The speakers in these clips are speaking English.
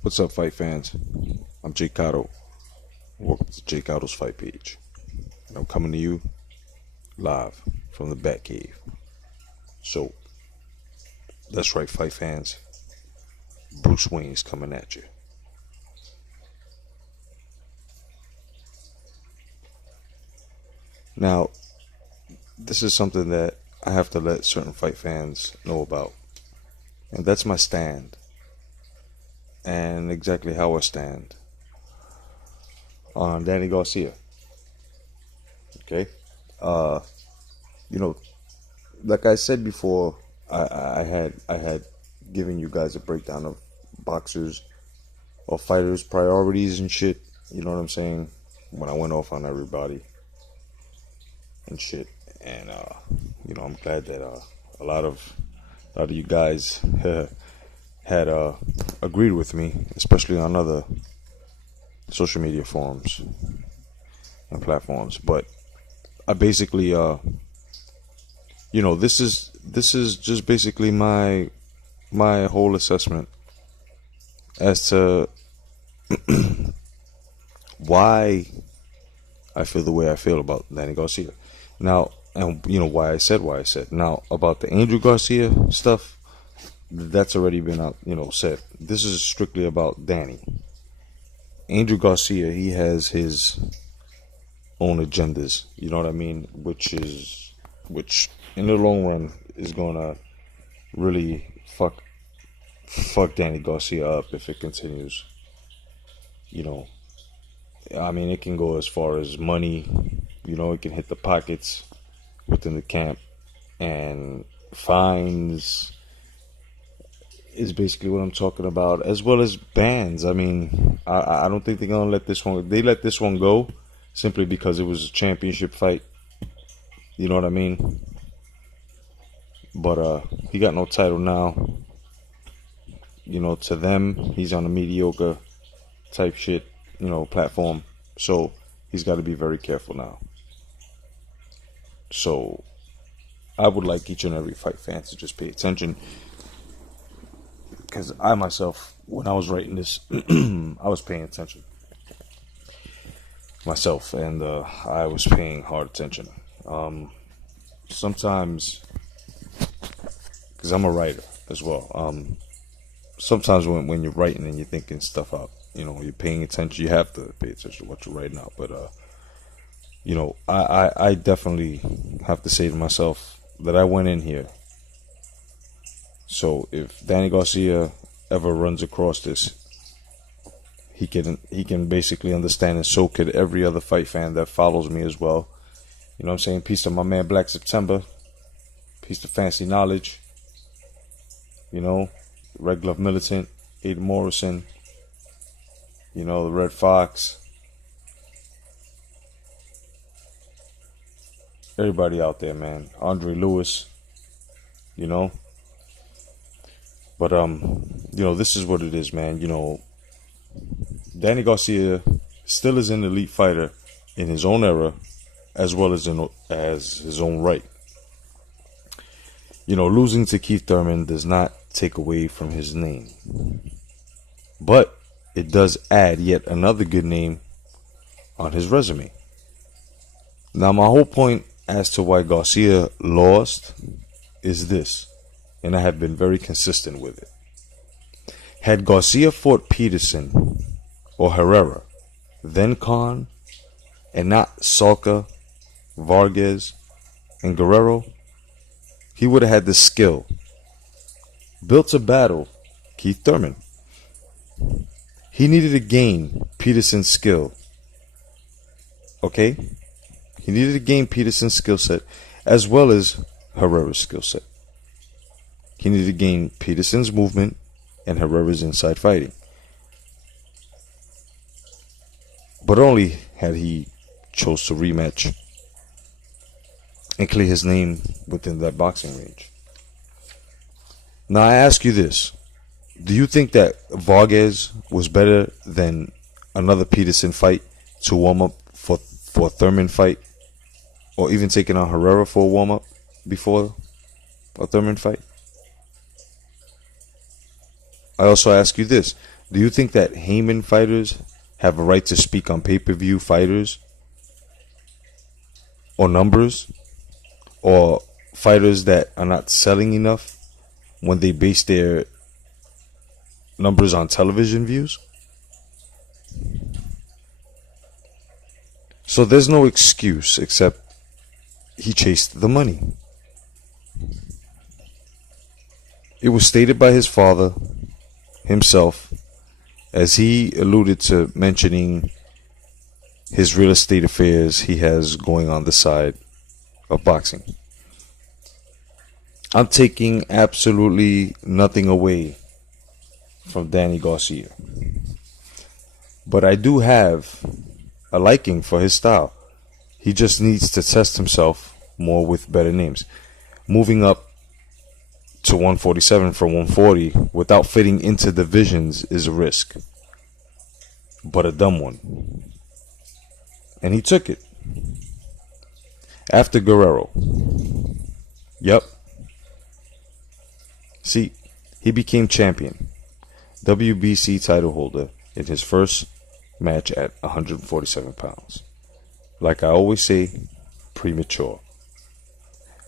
What's up, fight fans? I'm J.Cotto. Welcome to J.Cotto's Fight Page. And I'm coming to you live from the Batcave. So, that's right, fight fans. Bruce Wayne's coming at you. Now, this is something that I have to let certain fight fans know about. And that's my stand. And exactly how I stand on Danny Garcia. Okay? Uh, you know, like I said before, I had given you guys a breakdown of boxers or fighters' priorities and shit. You know what I'm saying? When I went off on everybody and shit. And I'm glad that a lot of you guys had agreed with me, especially on other social media forums and platforms. But I basically this is just basically my whole assessment as to why I feel the way I feel about Danny Garcia. Now, and why I said. Now, about the Angel Garcia stuff, that's already been out, said. This is strictly about Danny. Angel Garcia, he has his own agendas, you know what I mean? Which in the long run is gonna really fuck Danny Garcia up if it continues. I mean, it can go as far as money, it can hit the pockets within the camp, and fines is basically what I'm talking about, as well as bans. I mean, I don't think they're gonna let this one. They let this one go simply because it was a championship fight. You know what I mean? But he got no title now. To them, he's on a mediocre type shit, platform. So he's got to be very careful now. So I would like each and every fight fan to just pay attention. Because I myself, when I was writing this, I was paying attention myself, and I was paying hard attention. Sometimes, because I'm a writer as well, sometimes when you're writing and you're thinking stuff out, you're paying attention, you have to pay attention to what you're writing out. But, I definitely have to say to myself that I went in here. So if Danny Garcia ever runs across this, he can basically understand, and so could every other fight fan that follows me as well. You know what I'm saying? Peace to my man Black September. Peace to Fancy Knowledge. Red Glove Militant, Aiden Morrison. The Red Fox. Everybody out there, man. Andre Lewis. But this is what it is, man. Danny Garcia still is an elite fighter in his own era, as well as as his own right. Losing to Keith Thurman does not take away from his name, but it does add yet another good name on his resume. Now, my whole point as to why Garcia lost is this, and I have been very consistent with it. Had Garcia fought Peterson or Herrera, then Khan, and not Salka, Vargas, and Guerrero, he would have had the skill built to battle Keith Thurman. He needed to gain Peterson's skill. Okay? He needed to gain Peterson's skill set as well as Herrera's skill set. He needed to gain Peterson's movement and Herrera's inside fighting. But only had he chose to rematch and clear his name within that boxing range. Now I ask you this. Do you think that Vargas was better than another Peterson fight to warm up for a Thurman fight? Or even taking on Herrera for a warm up before a Thurman fight? I also ask you this. Do you think that Heyman fighters have a right to speak on pay-per-view fighters or numbers, or fighters that are not selling enough when they base their numbers on television views? So there's no excuse except he chased the money. It was stated by his father himself, as he alluded to mentioning his real estate affairs he has going on the side of boxing. I'm taking absolutely nothing away from Danny Garcia, but I do have a liking for his style. He just needs to test himself more with better names. Moving up to 147 from 140 without fitting into divisions is a risk, but a dumb one. And he took it. After Guerrero. Yep. See, he became champion, WBC title holder, in his first match at 147 pounds. Like I always say, premature.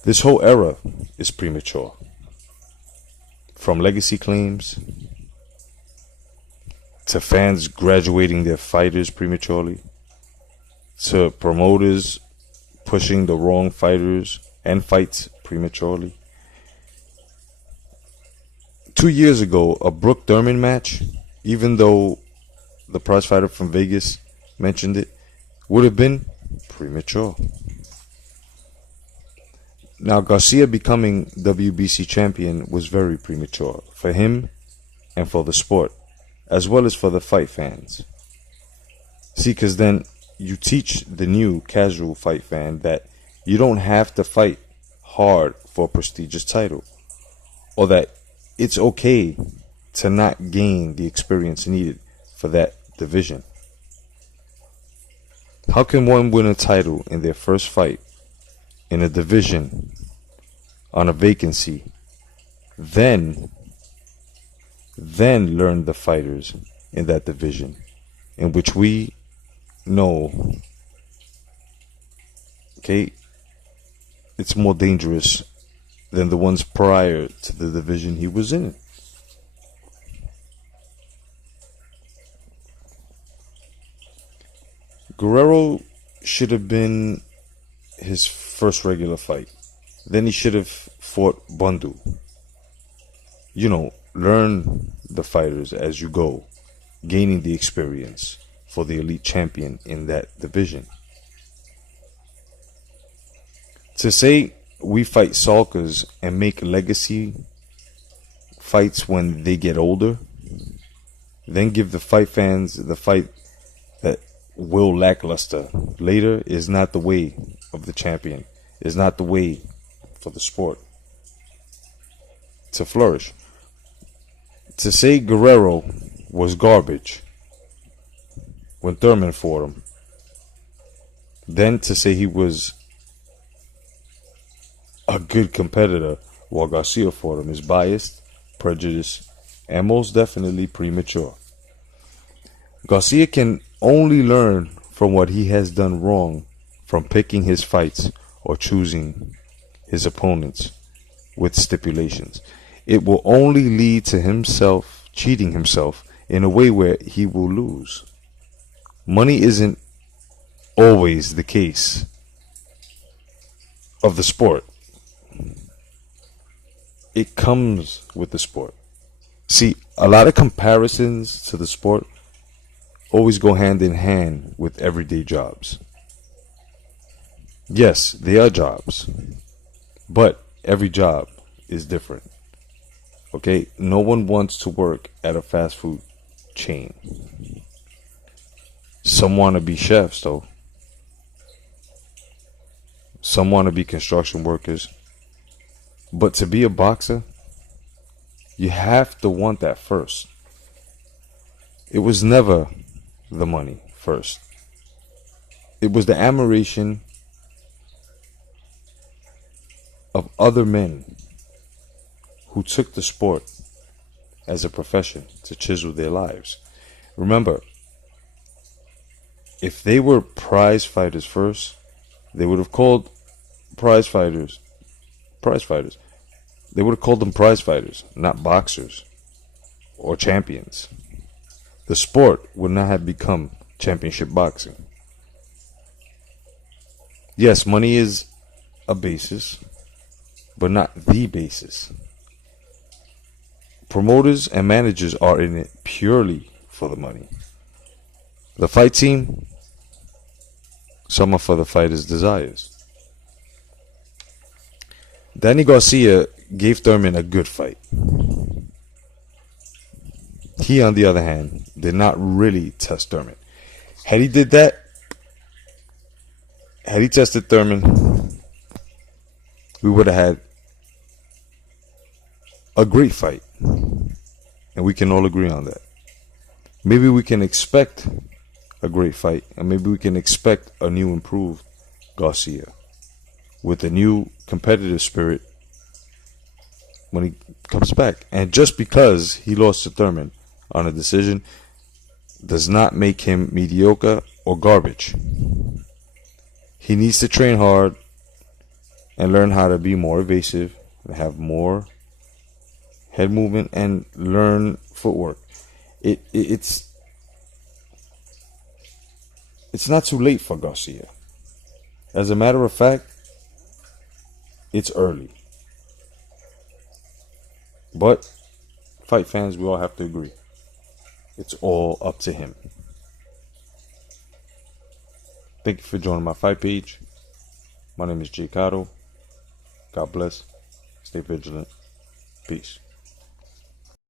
This whole era is premature. From legacy claims to fans graduating their fighters prematurely, to promoters pushing the wrong fighters and fights prematurely. 2 years ago, a Brooke Thurman match, even though the prize fighter from Vegas mentioned it, would have been premature. Now, Garcia becoming WBC champion was very premature for him and for the sport, as well as for the fight fans. See, because then you teach the new casual fight fan that you don't have to fight hard for a prestigious title, or that it's okay to not gain the experience needed for that division. How can one win a title in their first fight in a division on a vacancy, then learn the fighters in that division, in which we know, okay, it's more dangerous than the ones prior to the division he was in? Guerrero should have been his first regular fight. Then he should have fought Bundu. You know, learn the fighters as you go, gaining the experience for the elite champion in that division. To say we fight sulkers and make legacy fights when they get older, then give the fight fans the fight that will lackluster later, is not the way of the champion, is not the way for the sport to flourish. To say Guerrero was garbage when Thurman fought him, then to say he was a good competitor while Garcia fought him is biased, prejudiced, and most definitely premature. Garcia can only learn from what he has done wrong from picking his fights or choosing his opponents with stipulations. It will only lead to himself cheating himself in a way where he will lose. Money isn't always the case of the sport. It comes with the sport. See, a lot of comparisons to the sport always go hand in hand with everyday jobs. Yes, they are jobs, but every job is different. Okay? No one wants to work at a fast food chain. Some want to be chefs, though. Some want to be construction workers. But to be a boxer, you have to want that first. It was never the money first. It was the admiration of other men who took the sport as a profession to chisel their lives. Remember, if they were prize fighters first, they would have called prize fighters. They would have called them prize fighters, not boxers or champions. The sport would not have become championship boxing. Yes, money is a basis, but not the basis. Promoters and managers are in it purely for the money. The fight team, some are for the fighter's desires. Danny Garcia gave Thurman a good fight. He, on the other hand, did not really test Thurman. Had he did that, had he tested Thurman, we would have had a great fight. And we can all agree on that. Maybe we can expect a great fight, and maybe we can expect a new improved Garcia with a new competitive spirit when he comes back. And just because he lost to Thurman on a decision does not make him mediocre or garbage. He needs to train hard and learn how to be more evasive, and have more head movement, and learn footwork. It's not too late for Garcia. As a matter of fact, it's early. But fight fans, we all have to agree, it's all up to him. Thank you for joining my fight page. My name is J.Cotto. God bless. Stay vigilant. Peace.